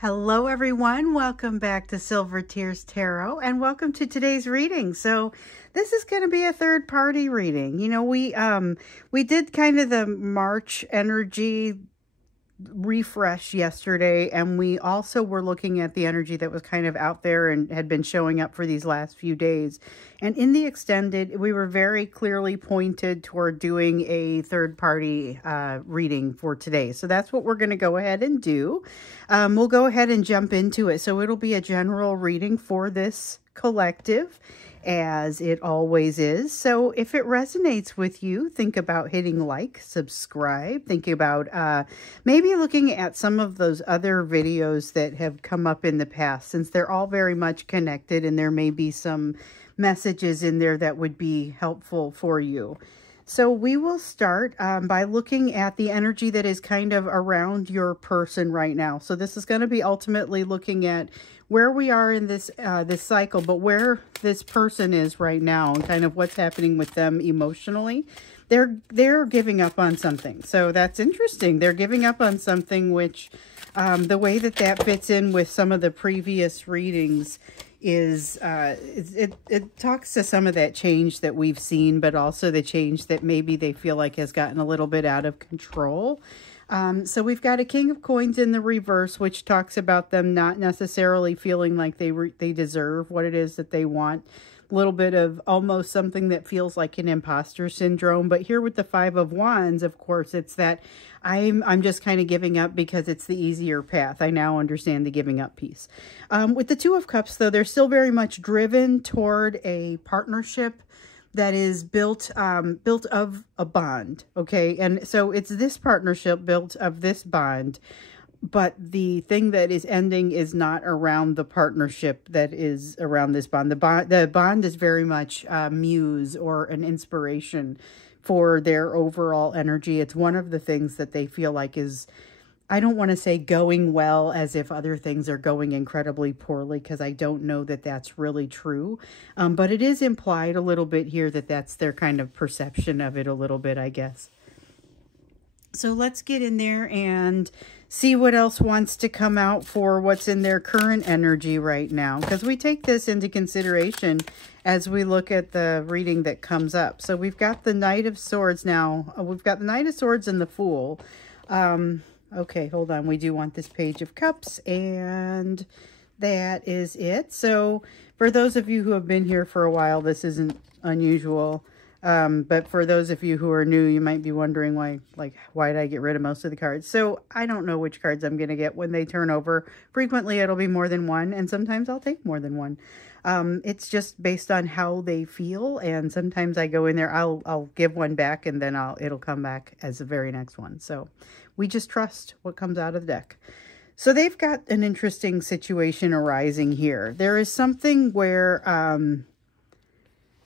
Hello everyone, welcome back to Silver Tears Tarot and welcome to today's reading. So this is going to be a third party reading. You know, we did kind of the March energy refresh yesterday, and we also were looking at the energy that was kind of out there and had been showing up for these last few days. And in the extended, we were very clearly pointed toward doing a third party reading for today. So that's what we're going to go ahead and do. We'll go ahead and jump into it. So it'll be a general reading for this collective, as it always is. So if it resonates with you, think about hitting like, subscribe, thinking about maybe looking at some of those other videos that have come up in the past, since they're all very much connected and there may be some messages in there that would be helpful for you. So we will start by looking at the energy that is kind of around your person right now. So this is going to be ultimately looking at where we are in this this cycle, but where this person is right now and kind of what's happening with them emotionally. They're giving up on something. So that's interesting. They're giving up on something, which the way that fits in with some of the previous readings is it talks to some of that change that we've seen, but also the change that maybe they feel like has gotten a little bit out of control. So we've got a King of Coins in the reverse, which talks about them not necessarily feeling like they deserve what it is that they want. A little bit of almost something that feels like an imposter syndrome. But here with the Five of Wands, of course, it's that I'm just kind of giving up because it's the easier path. I now understand the giving up piece. With the Two of Cups, though, they're still very much driven toward a partnership that is built of a bond. Okay, and so it's this partnership built of this bond. But the thing that is ending is not around the partnership that is around this bond. The bond is very much muse or an inspiration for their overall energy. It's one of the things that they feel like is, I don't want to say going well as if other things are going incredibly poorly, because I don't know that that's really true. But it is implied a little bit here that that's their kind of perception of it a little bit, I guess. So let's get in there and see what else wants to come out for what's in their current energy right now, because we take this into consideration as we look at the reading that comes up. So we've got the Knight of Swords now. We've got the Knight of Swords and the Fool. Okay, hold on. We do want this Page of Cups, and that is it. So for those of you who have been here for a while, this isn't unusual. But for those of you who are new, you might be wondering why did I get rid of most of the cards? So I don't know which cards I'm going to get when they turn over. Frequently it'll be more than one, and sometimes I'll take more than one. It's just based on how they feel, and sometimes I go in there, I'll give one back, and then it'll come back as the very next one. So we just trust what comes out of the deck. So they've got an interesting situation arising here. There is something where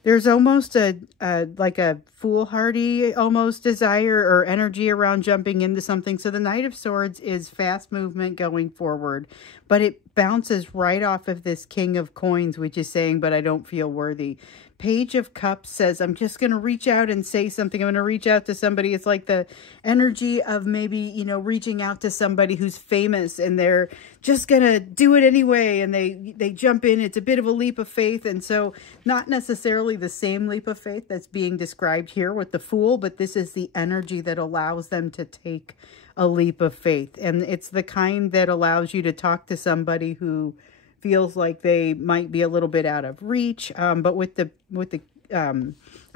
there's almost like a foolhardy almost desire or energy around jumping into something. So the Knight of Swords is fast movement going forward, but it bounces right off of this King of Coins, which is saying, but I don't feel worthy. Page of Cups says, I'm just going to reach out and say something. I'm going to reach out to somebody. It's like the energy of maybe, you know, reaching out to somebody who's famous, and they're just going to do it anyway. And they jump in. It's a bit of a leap of faith. And so not necessarily the same leap of faith that's being described here with the Fool, but this is the energy that allows them to take a leap of faith. And it's the kind that allows you to talk to somebody who feels like they might be a little bit out of reach, but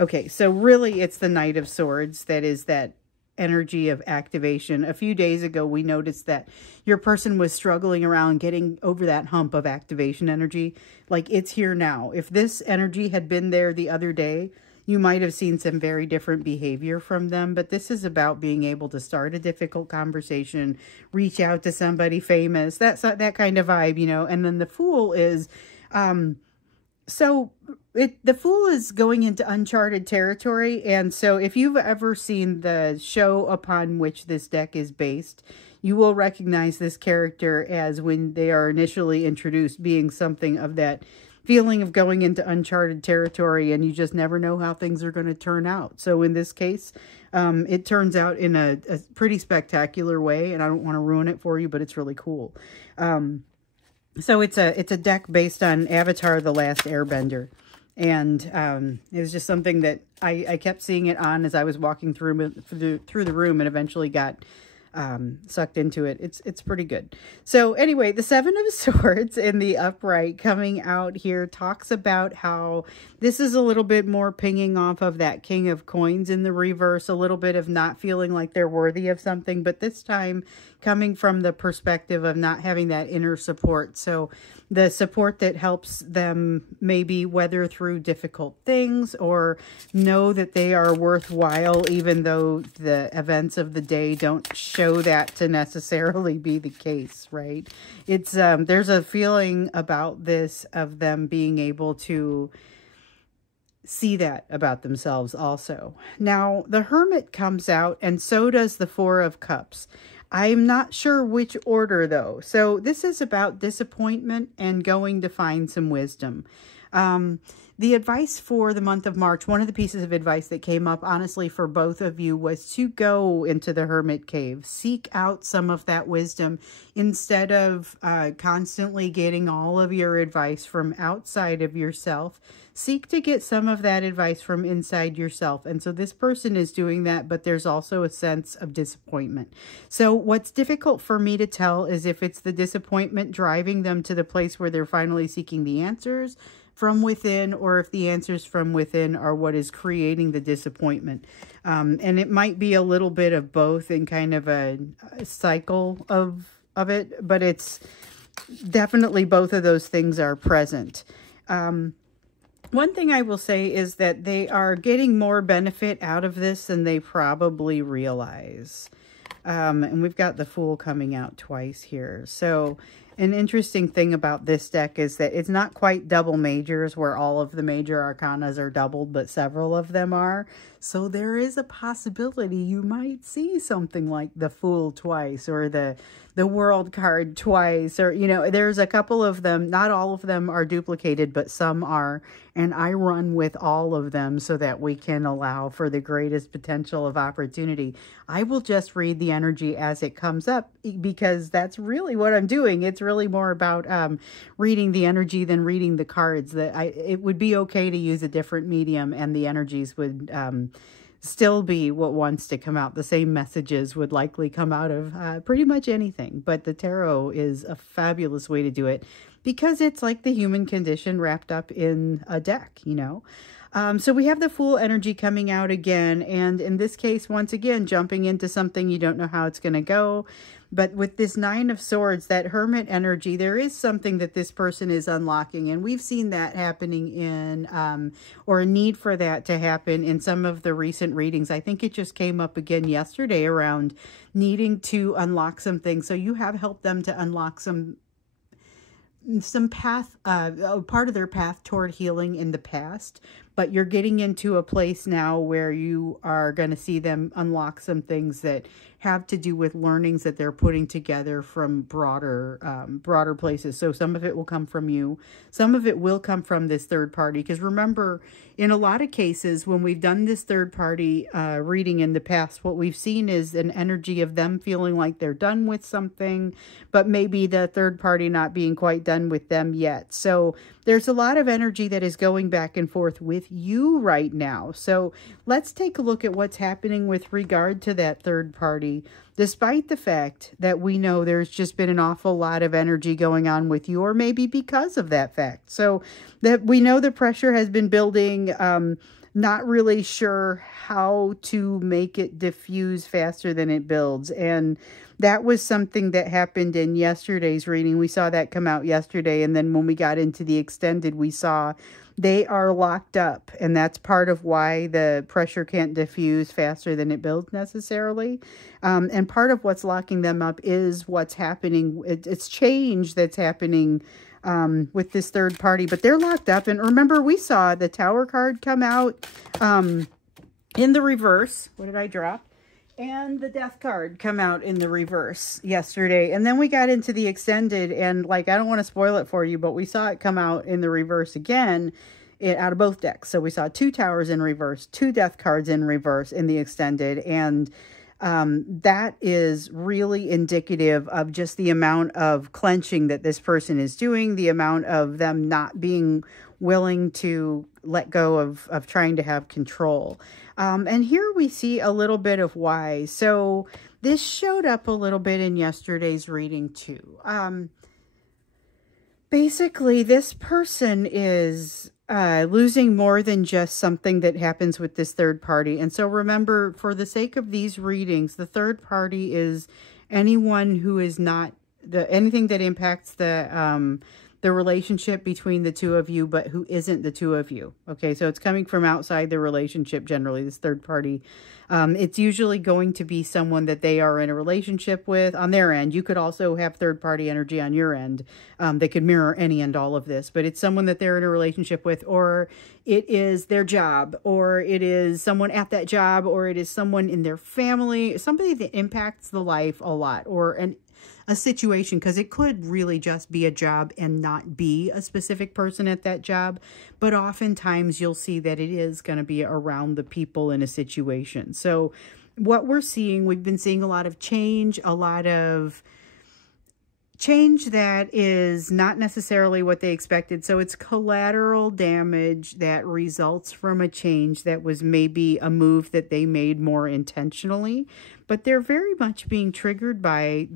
okay, so really it's the Knight of Swords that is that energy of activation. A few days ago, we noticed that your person was struggling around getting over that hump of activation energy. Like, it's here now. If this energy had been there the other day, you might have seen some very different behavior from them, but this is about being able to start a difficult conversation, reach out to somebody famous, that kind of vibe, you know. And then the Fool is, the Fool is going into uncharted territory. And so if you've ever seen the show upon which this deck is based, you will recognize this character as, when they are initially introduced, being something of that feeling of going into uncharted territory, and you just never know how things are going to turn out. So in this case, it turns out in a pretty spectacular way, and I don't want to ruin it for you, but it's really cool. So it's a deck based on Avatar: The Last Airbender. And it was just something that I kept seeing it on as I was walking through the room, and eventually got sucked into it. It's pretty good. So anyway, the Seven of Swords in the upright coming out here talks about how this is a little bit more pinging off of that King of Coins in the reverse, a little bit of not feeling like they're worthy of something, but this time coming from the perspective of not having that inner support. So the support that helps them maybe weather through difficult things, or know that they are worthwhile, even though the events of the day don't show that to necessarily be the case, right? It's there's a feeling about this of them being able to see that about themselves also. Now, the Hermit comes out, and so does the Four of Cups. I'm not sure which order, though. So this is about disappointment and going to find some wisdom. The advice for the month of March, one of the pieces of advice that came up, honestly, for both of you was to go into the Hermit Cave. Seek out some of that wisdom instead of constantly getting all of your advice from outside of yourself. Seek to get some of that advice from inside yourself. And so this person is doing that, but there's also a sense of disappointment. So what's difficult for me to tell is if it's the disappointment driving them to the place where they're finally seeking the answers from within, or if the answers from within are what is creating the disappointment. And it might be a little bit of both in kind of a cycle of it, but it's definitely both of those things are present. One thing I will say is that they are getting more benefit out of this than they probably realize. And we've got the Fool coming out twice here. So an interesting thing about this deck is that it's not quite double majors where all of the major arcanas are doubled, but several of them are. So there is a possibility you might see something like the Fool twice, or the World card twice, or, you know, there's a couple of them. Not all of them are duplicated, but some are. And I run with all of them so that we can allow for the greatest potential of opportunity. I will just read the energy as it comes up, because that's really what I'm doing. It's really more about reading the energy than reading the cards. It would be okay to use a different medium, and the energies would still be what wants to come out. The same messages would likely come out of pretty much anything. But the tarot is a fabulous way to do it, because it's like the human condition wrapped up in a deck, you know. So we have the Fool energy coming out again, and in this case, once again, jumping into something you don't know how it's going to go. But with this Nine of Swords, that Hermit energy, there is something that this person is unlocking, and we've seen that happening in, or a need for that to happen in some of the recent readings. I think it just came up again yesterday around needing to unlock some things. So you have helped them to unlock some path, part of their path toward healing in the past, but you're getting into a place now where you are going to see them unlock some things that have to do with learnings that they're putting together from broader places. So some of it will come from you. Some of it will come from this third party. Because remember, in a lot of cases, when we've done this third party reading in the past, what we've seen is an energy of them feeling like they're done with something, but maybe the third party not being quite done with them yet. So there's a lot of energy that is going back and forth with you right now. So let's take a look at what's happening with regard to that third party, despite the fact that we know there's just been an awful lot of energy going on with you, or maybe because of that fact. So that we know the pressure has been building, not really sure how to make it diffuse faster than it builds. And that was something that happened in yesterday's reading. We saw that come out yesterday. And then when we got into the extended, we saw they are locked up. And that's part of why the pressure can't diffuse faster than it builds necessarily. And part of what's locking them up is what's happening. It's change that's happening with this third party, but they're locked up. And remember, we saw the Tower card come out in the reverse. What did I drop? and the Death card come out in the reverse yesterday. And then we got into the extended, and like, I don't want to spoil it for you, but we saw it come out in the reverse again out of both decks. So we saw 2 towers in reverse, 2 Death cards in reverse in the extended. And that is really indicative of just the amount of clenching that this person is doing, the amount of them not being willing to let go of trying to have control. And here we see a little bit of why. So this showed up a little bit in yesterday's reading too. Basically, this person is losing more than just something that happens with this third party. And so remember, for the sake of these readings, the third party is anyone who is not anything that impacts the relationship between the two of you, but who isn't the two of you. Okay, so it's coming from outside the relationship generally, this third party. It's usually going to be someone that they are in a relationship with on their end. You could also have third party energy on your end. They could mirror any and all of this, but it's someone that they're in a relationship with, or it is their job, or it is someone at that job, or it is someone in their family, somebody that impacts the life a lot, or a situation, because it could really just be a job and not be a specific person at that job. But oftentimes you'll see that it is going to be around the people in a situation. So what we're seeing, we've been seeing a lot of change that is not necessarily what they expected. So it's collateral damage that results from a change that was maybe a move that they made more intentionally, but they're very much being triggered by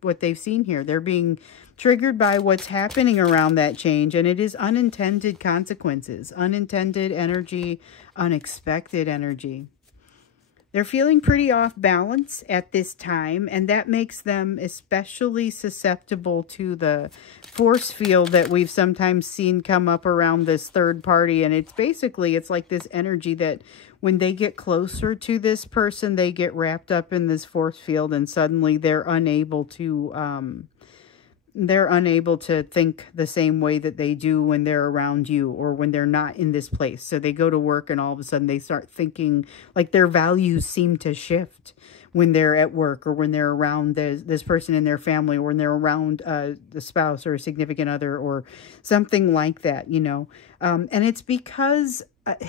what they've seen here. They're being triggered by what's happening around that change, and it is unintended consequences, unintended energy, unexpected energy. They're feeling pretty off balance at this time, and that makes them especially susceptible to the force field that we've sometimes seen come up around this third party. And it's basically, it's like this energy that when they get closer to this person, they get wrapped up in this force field, and suddenly they're unable to think the same way that they do when they're around you or when they're not in this place. So they go to work and all of a sudden they start thinking like their values seem to shift when they're at work, or when they're around this person in their family, or when they're around the spouse or a significant other or something like that, you know. And it's because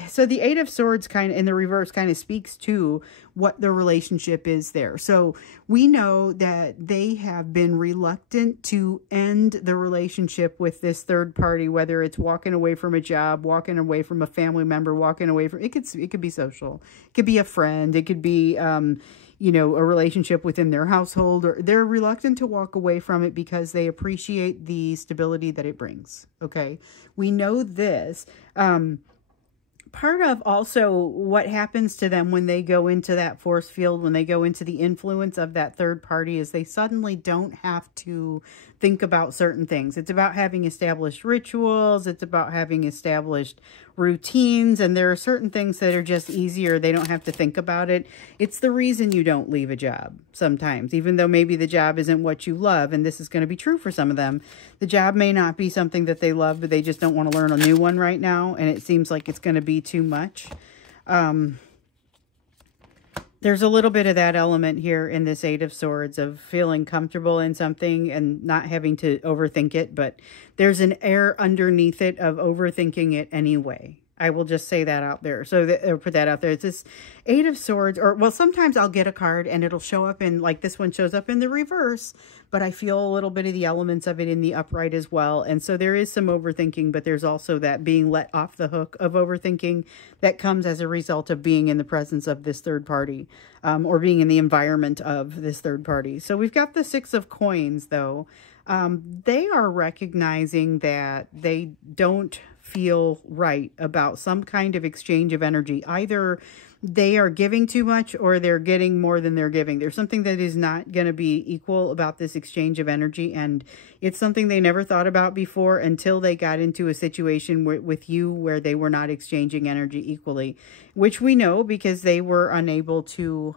so the Eight of Swords kind of in the reverse kind of speaks to what the relationship is there. So we know that they have been reluctant to end the relationship with this third party, whether it's walking away from a job, walking away from a family member, walking away from, it could be social, it could be a friend, it could be, you know, a relationship within their household, or they're reluctant to walk away from it because they appreciate the stability that it brings. Okay. We know this. Part of also what happens to them when they go into that force field, when they go into the influence of that third party, is they suddenly don't have to think about certain things. It's about having established rituals. It's about having established routines. And there are certain things that are just easier. They don't have to think about it. It's the reason you don't leave a job sometimes, even though maybe the job isn't what you love. And this is going to be true for some of them. The job may not be something that they love, but they just don't want to learn a new one right now. And it seems like it's going to be too much. There's a little bit of that element here in this Eight of Swords of feeling comfortable in something and not having to overthink it, but there's an air underneath it of overthinking it anyway. I will just say that out there. So or put that out there. It's this Eight of Swords, or well, sometimes I'll get a card and it'll show up in, like this one shows up in the reverse, but I feel a little bit of the elements of it in the upright as well. And so there is some overthinking, but there's also that being let off the hook of overthinking that comes as a result of being in the presence of this third party, or being in the environment of this third party. So we've got the Six of Coins though. They are recognizing that they don't feel right about some kind of exchange of energy. Either they are giving too much or they're getting more than they're giving. There's something that is not going to be equal about this exchange of energy. And it's something they never thought about before until they got into a situation with you where they were not exchanging energy equally, which we know because they were unable to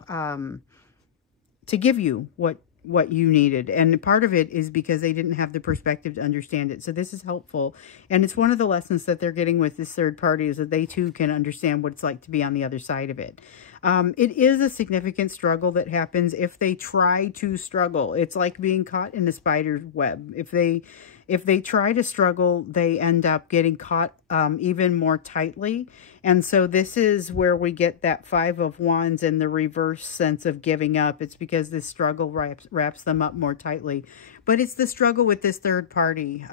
give you what you needed. And part of it is because they didn't have the perspective to understand it. So this is helpful. And it's one of the lessons that they're getting with this third party, is that they too can understand what it's like to be on the other side of it. It is a significant struggle that happens if they try to struggle. It's like being caught in a spider's web. If they try to struggle, they end up getting caught even more tightly. And so this is where we get that Five of Wands and the reverse sense of giving up. It's because this struggle wraps them up more tightly. But it's the struggle with this third party.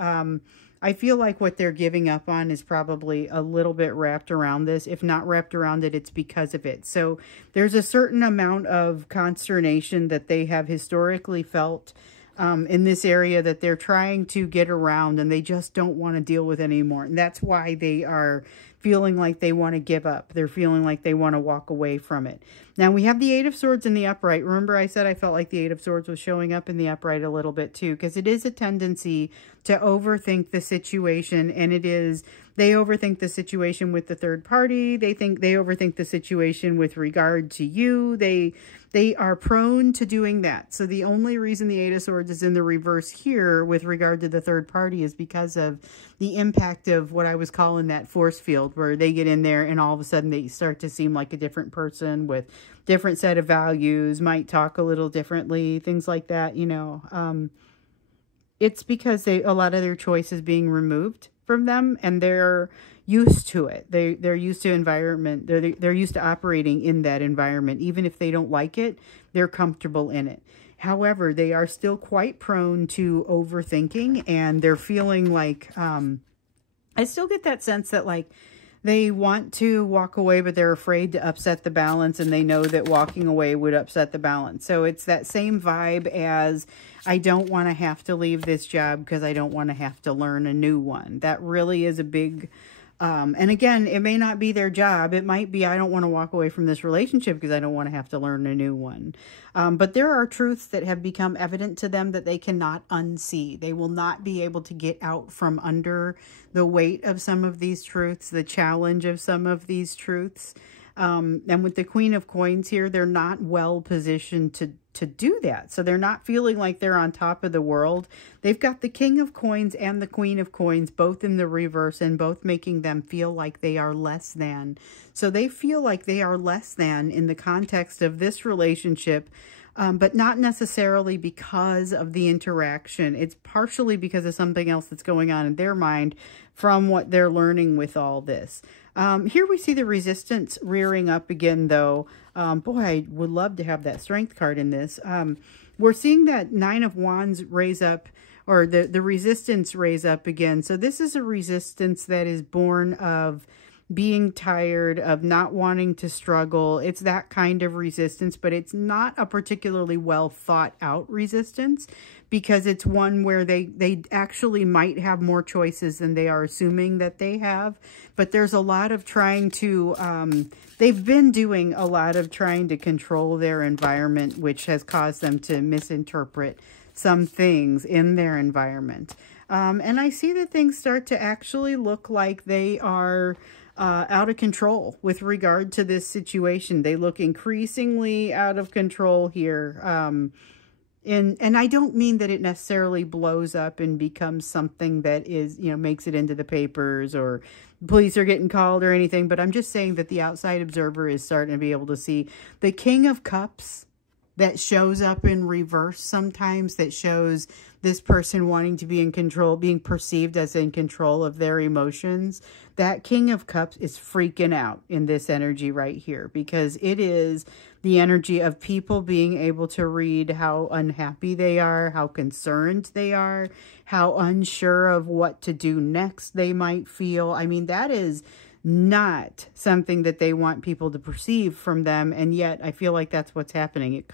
I feel like what they're giving up on is probably a little bit wrapped around this. If not wrapped around it, it's because of it. So there's a certain amount of consternation that they have historically felt in this area that they're trying to get around, and they just don't want to deal with anymore. And that's why they are feeling like they want to give up. They're feeling like they want to walk away from it. Now, we have the Eight of Swords in the upright. Remember, I said I felt like the Eight of Swords was showing up in the upright a little bit too, because it is a tendency to overthink the situation, and they overthink the situation with the third party. They overthink the situation with regard to you. They are prone to doing that. So the only reason the Eight of Swords is in the reverse here with regard to the third party is because of the impact of what I was calling that force field, where they get in there and all of a sudden they start to seem like a different person with different set of values, might talk a little differently, things like that, you know. It's because a lot of their choice is being removed from them, and they're used to it. They're used to environment. They're used to operating in that environment. Even if they don't like it, they're comfortable in it. However, they are still quite prone to overthinking, and they're feeling like, I still get that sense that like they want to walk away, but they're afraid to upset the balance, and they know that walking away would upset the balance. So it's that same vibe as, I don't want to have to leave this job because I don't want to have to learn a new one. That really is a big, and again, it may not be their job. It might be, I don't want to walk away from this relationship because I don't want to have to learn a new one. But there are truths that have become evident to them that they cannot unsee. They will not be able to get out from under the weight of some of these truths, the challenge of some of these truths. And with the Queen of Coins here, they're not well positioned to do that. So they're not feeling like they're on top of the world. They've got the King of Coins and the Queen of Coins both in the reverse, and both making them feel like they are less than. So they feel like they are less than in the context of this relationship, but not necessarily because of the interaction. It's partially because of something else that's going on in their mind from what they're learning with all this. Here we see the Resistance rearing up again, though. Boy, I would love to have that Strength card in this. We're seeing that Nine of Wands raise up, or the Resistance raise up again. So this is a resistance that is born of being tired, of not wanting to struggle. It's that kind of resistance, but it's not a particularly well thought out resistance, because it's one where they actually might have more choices than they are assuming that they have. But there's a lot of trying to, they've been doing a lot of trying to control their environment, which has caused them to misinterpret some things in their environment. And I see that things start to actually look like they are out of control with regard to this situation. They look increasingly out of control here. And I don't mean that it necessarily blows up and becomes something that is, you know, makes it into the papers or police are getting called or anything, but I'm just saying that the outside observer is starting to be able to see the King of Cups that shows up in reverse sometimes, that shows this person wanting to be in control, being perceived as in control of their emotions. That King of Cups is freaking out in this energy right here, because it is the energy of people being able to read how unhappy they are, how concerned they are, how unsure of what to do next they might feel. I mean, that is not something that they want people to perceive from them, and yet I feel like that's what's happening. It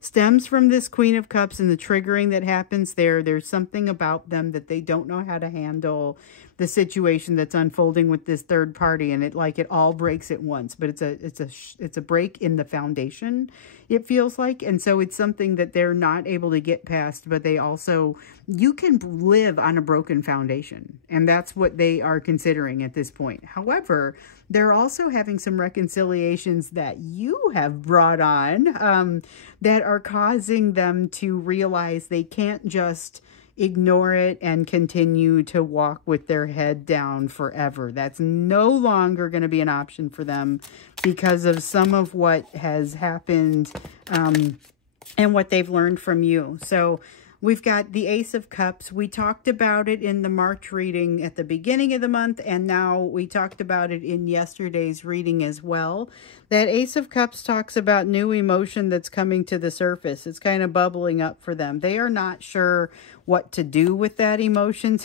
stems from this Queen of Cups and the triggering that happens there. There's something about them that they don't know how to handle the situation that's unfolding with this third party, and it all breaks at once. But it's a break in the foundation, it feels like, and so it's something that they're not able to get past. But they also, you can live on a broken foundation, and that's what they are considering at this point. However, they're also having some reconciliations that you have brought on that are causing them to realize they can't just ignore it and continue to walk with their head down forever. That's no longer going to be an option for them because of some of what has happened and what they've learned from you. So we've got the Ace of Cups. We talked about it in the March reading at the beginning of the month, and now we talked about it in yesterday's reading as well. That Ace of Cups talks about new emotion that's coming to the surface. It's kind of bubbling up for them. They are not sure what to do with that emotion.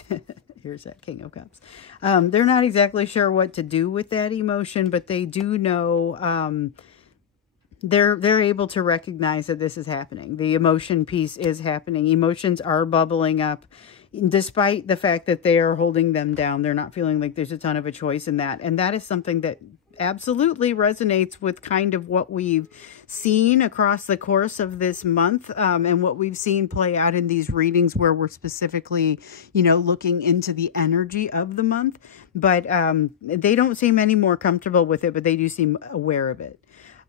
Here's that King of Cups. They're not exactly sure what to do with that emotion, but they do know they're able to recognize that this is happening. The emotion piece is happening. Emotions are bubbling up. Despite the fact that they are holding them down, they're not feeling like there's a ton of a choice in that. And that is something that absolutely resonates with kind of what we've seen across the course of this month, and what we've seen play out in these readings where we're specifically, looking into the energy of the month. But they don't seem any more comfortable with it, but they do seem aware of it.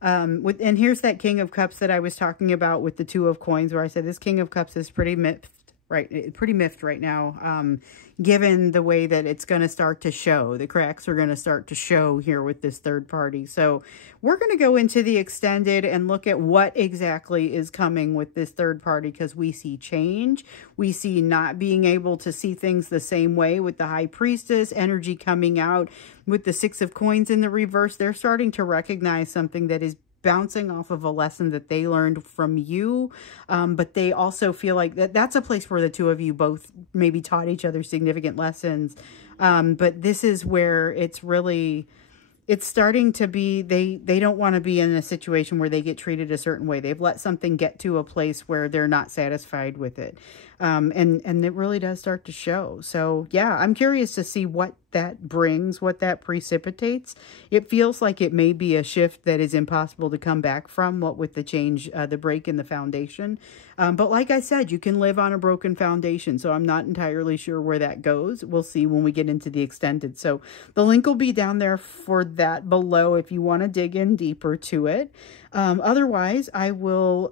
And here's that King of Cups that I was talking about with the Two of Coins, where I said this King of Cups is pretty miffed right now, given the way that it's going to start to show. The cracks are going to start to show here with this third party. So we're going to go into the extended and look at what exactly is coming with this third party, because we see change. We see not being able to see things the same way with the High Priestess energy coming out. With the Six of Coins in the reverse, they're starting to recognize something that is bouncing off of a lesson that they learned from you, but they also feel like that's a place where the two of you both maybe taught each other significant lessons, but this is where it's starting to be, they don't want to be in a situation where they get treated a certain way. They've let something get to a place where they're not satisfied with it, and it really does start to show. So yeah, I'm curious to see what that brings, what that precipitates. It feels like it may be a shift that is impossible to come back from, what with the change, the break in the foundation. But like I said, you can live on a broken foundation, so I'm not entirely sure where that goes. We'll see when we get into the extended. So the link will be down there for that below if you want to dig in deeper to it. Otherwise, I will,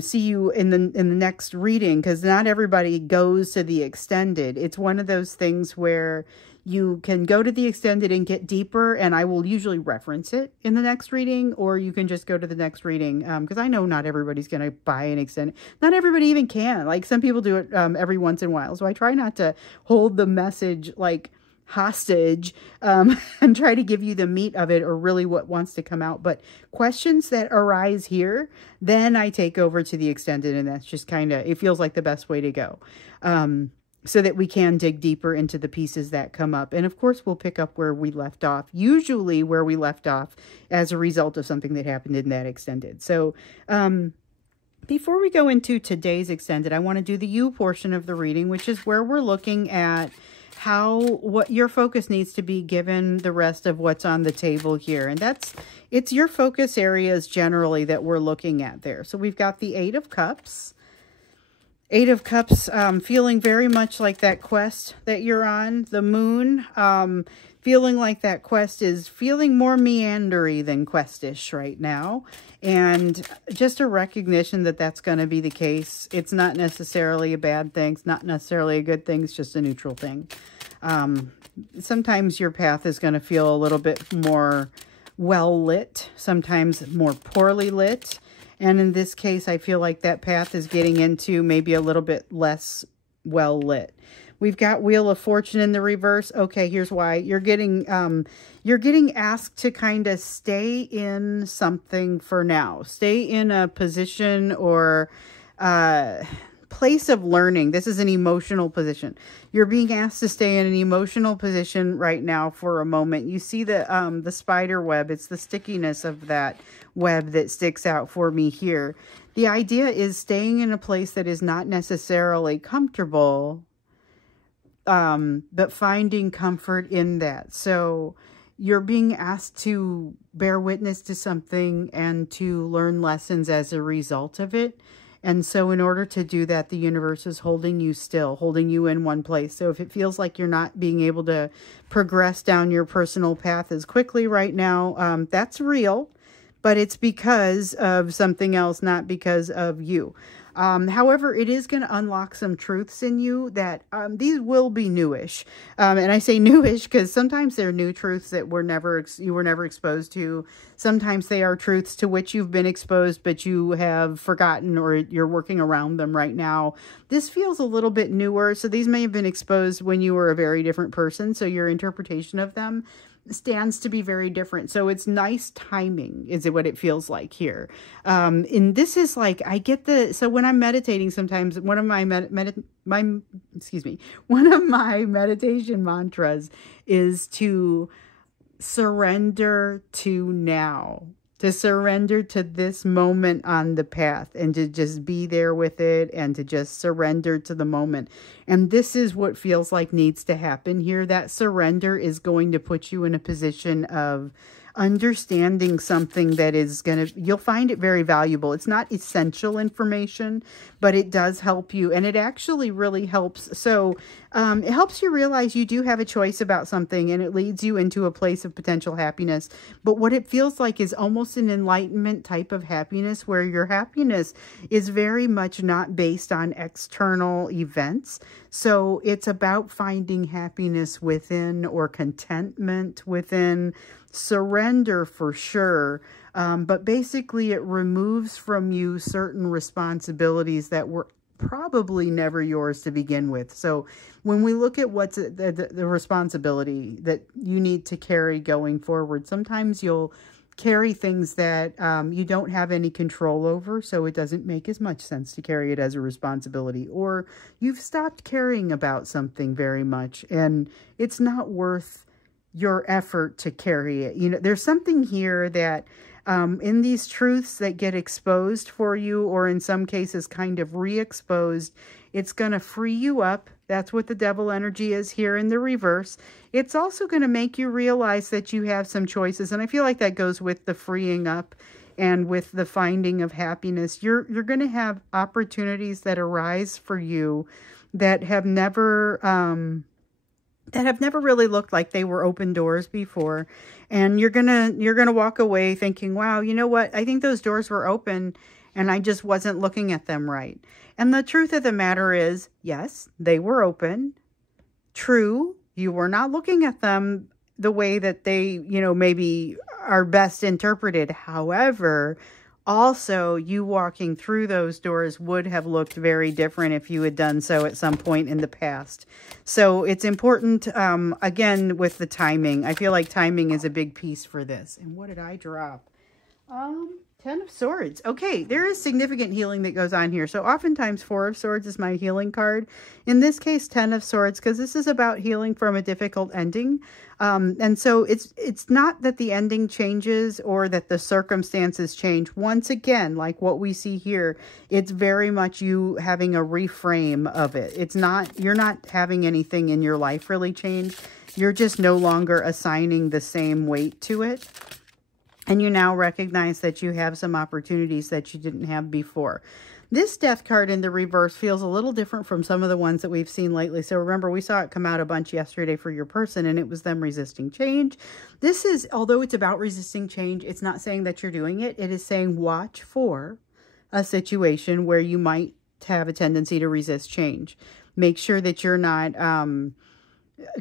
see you in the next reading, because not everybody goes to the extended. It's one of those things where you can go to the extended and get deeper, and I will usually reference it in the next reading, or you can just go to the next reading, because I know not everybody's going to buy an extended. Not everybody even can. Like, some people do it every once in a while, so I try not to hold the message like hostage and try to give you the meat of it, or really what wants to come out. But questions that arise here, then I take over to the extended, and that's just kind of, it feels like the best way to go, so that we can dig deeper into the pieces that come up. And of course, we'll pick up where we left off, usually where we left off as a result of something that happened in that extended. So before we go into today's extended, I want to do the you portion of the reading, which is where we're looking at what your focus needs to be given the rest of what's on the table here. And it's your focus areas generally that we're looking at there. So we've got the Eight of Cups. Eight of Cups, feeling very much like that quest that you're on. The Moon, feeling like that quest is feeling more meandery than questish right now. And just a recognition that that's going to be the case. It's not necessarily a bad thing. It's not necessarily a good thing. It's just a neutral thing. Sometimes your path is going to feel a little bit more well lit, sometimes more poorly lit. And in this case, I feel like that path is getting into maybe a little bit less well lit. We've got Wheel of Fortune in the reverse. Okay, here's why. You're getting asked to kind of stay in something for now. Stay in a position or place of learning. This is an emotional position. You're being asked to stay in an emotional position right now for a moment. You see the spider web. It's the stickiness of that web that sticks out for me here. The idea is staying in a place that is not necessarily comfortable, but finding comfort in that. So you're being asked to bear witness to something and to learn lessons as a result of it. And so in order to do that, the universe is holding you still, holding you in one place. So if it feels like you're not being able to progress down your personal path as quickly right now, that's real. but it's because of something else, not because of you. However, it is going to unlock some truths in you that these will be newish. And I say newish because sometimes they're new truths that you were never exposed to. Sometimes they are truths to which you've been exposed, but you have forgotten or you're working around them right now. This feels a little bit newer. So these may have been exposed when you were a very different person. So your interpretation of them stands to be very different. So it's nice timing is what it feels like here. And this is like, I get so when I'm meditating, sometimes one of my meditation mantras is to surrender to now, to surrender to this moment on the path and to just be there with it and to just surrender to the moment. And this is what feels like needs to happen here. That surrender is going to put you in a position of understanding something that is you'll find it very valuable. It's not essential information, but it does help you. And it actually really helps. So it helps you realize you do have a choice about something and it leads you into a place of potential happiness. But what it feels like is almost an enlightenment type of happiness where your happiness is very much not based on external events. So it's about finding happiness within or contentment within. Surrender for sure, but basically it removes from you certain responsibilities that were probably never yours to begin with. So when we look at what's the responsibility that you need to carry going forward, sometimes you'll carry things that you don't have any control over, so it doesn't make as much sense to carry it as a responsibility, or you've stopped caring about something very much and it's not worth your effort to carry it. You know, there's something here that in these truths that get exposed for you, or in some cases kind of re-exposed, it's going to free you up. That's what the devil energy is here in the reverse. It's also going to make you realize that you have some choices. And I feel like that goes with the freeing up and with the finding of happiness. You're going to have opportunities that arise for you that have never really looked like they were open doors before. And you're gonna walk away thinking, wow, you know what? I think those doors were open and I just wasn't looking at them right. And the truth of the matter is, yes, they were open. True, you were not looking at them the way that they, maybe are best interpreted. However, also, you walking through those doors would have looked very different if you had done so at some point in the past. So it's important, again, with the timing. I feel like timing is a big piece for this. And what did I drop? 10 of Swords. Okay, there is significant healing that goes on here. So oftentimes 4 of Swords is my healing card. In this case, 10 of Swords, because this is about healing from a difficult ending. And so it's not that the ending changes or that the circumstances change. Once again, like what we see here, it's very much you having a reframe of it. It's not, you're not having anything in your life really change. You're just no longer assigning the same weight to it. And you now recognize that you have some opportunities that you didn't have before. This Death card in the reverse feels a little different from some of the ones that we've seen lately. So remember, we saw it come out a bunch yesterday for your person, and it was them resisting change. This is, although it's about resisting change, it's not saying that you're doing it. It is saying watch for a situation where you might have a tendency to resist change. Make sure that you're not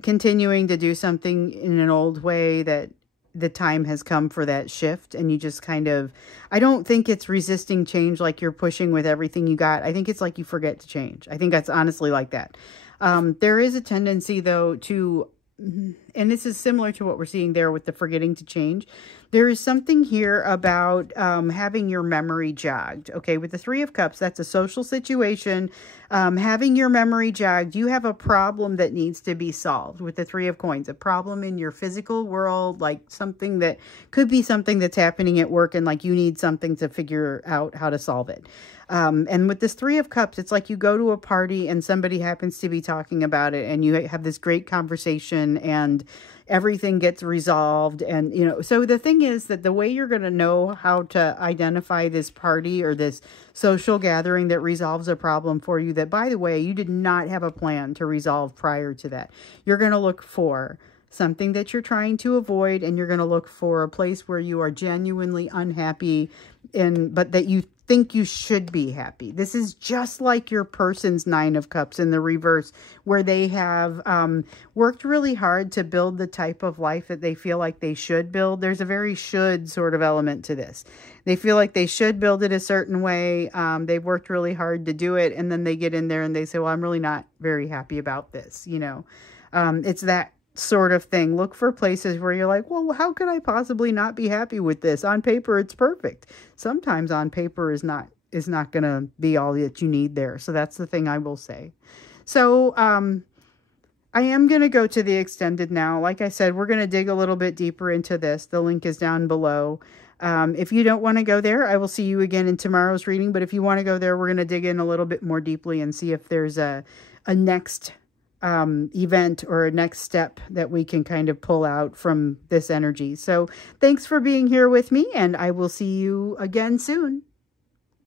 continuing to do something in an old way, that the time has come for that shift, and you just kind of, I don't think it's resisting change like you're pushing with everything you got. I think it's like you forget to change. I think that's honestly like that. There is a tendency though to, and this is similar to what we're seeing there with the forgetting to change. There is something here about having your memory jogged. Okay, with the 3 of Cups, that's a social situation. Having your memory jogged, you have a problem that needs to be solved. With the 3 of Coins, a problem in your physical world, like something that could be something that's happening at work and like you need something to figure out how to solve it. And with this 3 of Cups, it's like you go to a party and somebody happens to be talking about it and you have this great conversation and everything gets resolved. And, so the thing is that the way you're going to know how to identify this party or this social gathering that resolves a problem for you that, by the way, you did not have a plan to resolve prior to that. You're going to look for something that you're trying to avoid, and you're going to look for a place where you are genuinely unhappy, but that you think you should be happy. This is just like your person's Nine of Cups in the reverse, where they have worked really hard to build the type of life that they feel like they should build. There's a very should sort of element to this. They feel like they should build it a certain way. They've worked really hard to do it, and then they get in there and they say, well, I'm really not very happy about this. You know, it's that sort of thing. Look for places where you're like, well, how could I possibly not be happy with this? On paper, it's perfect. Sometimes on paper is not going to be all that you need there. So that's the thing I will say. So I am going to go to the extended now. Like I said, we're going to dig a little bit deeper into this. The link is down below. If you don't want to go there, I will see you again in tomorrow's reading. But if you want to go there, we're going to dig in a little bit more deeply and see if there's a next event or a next step that we can kind of pull out from this energy. So thanks for being here with me, and I will see you again soon.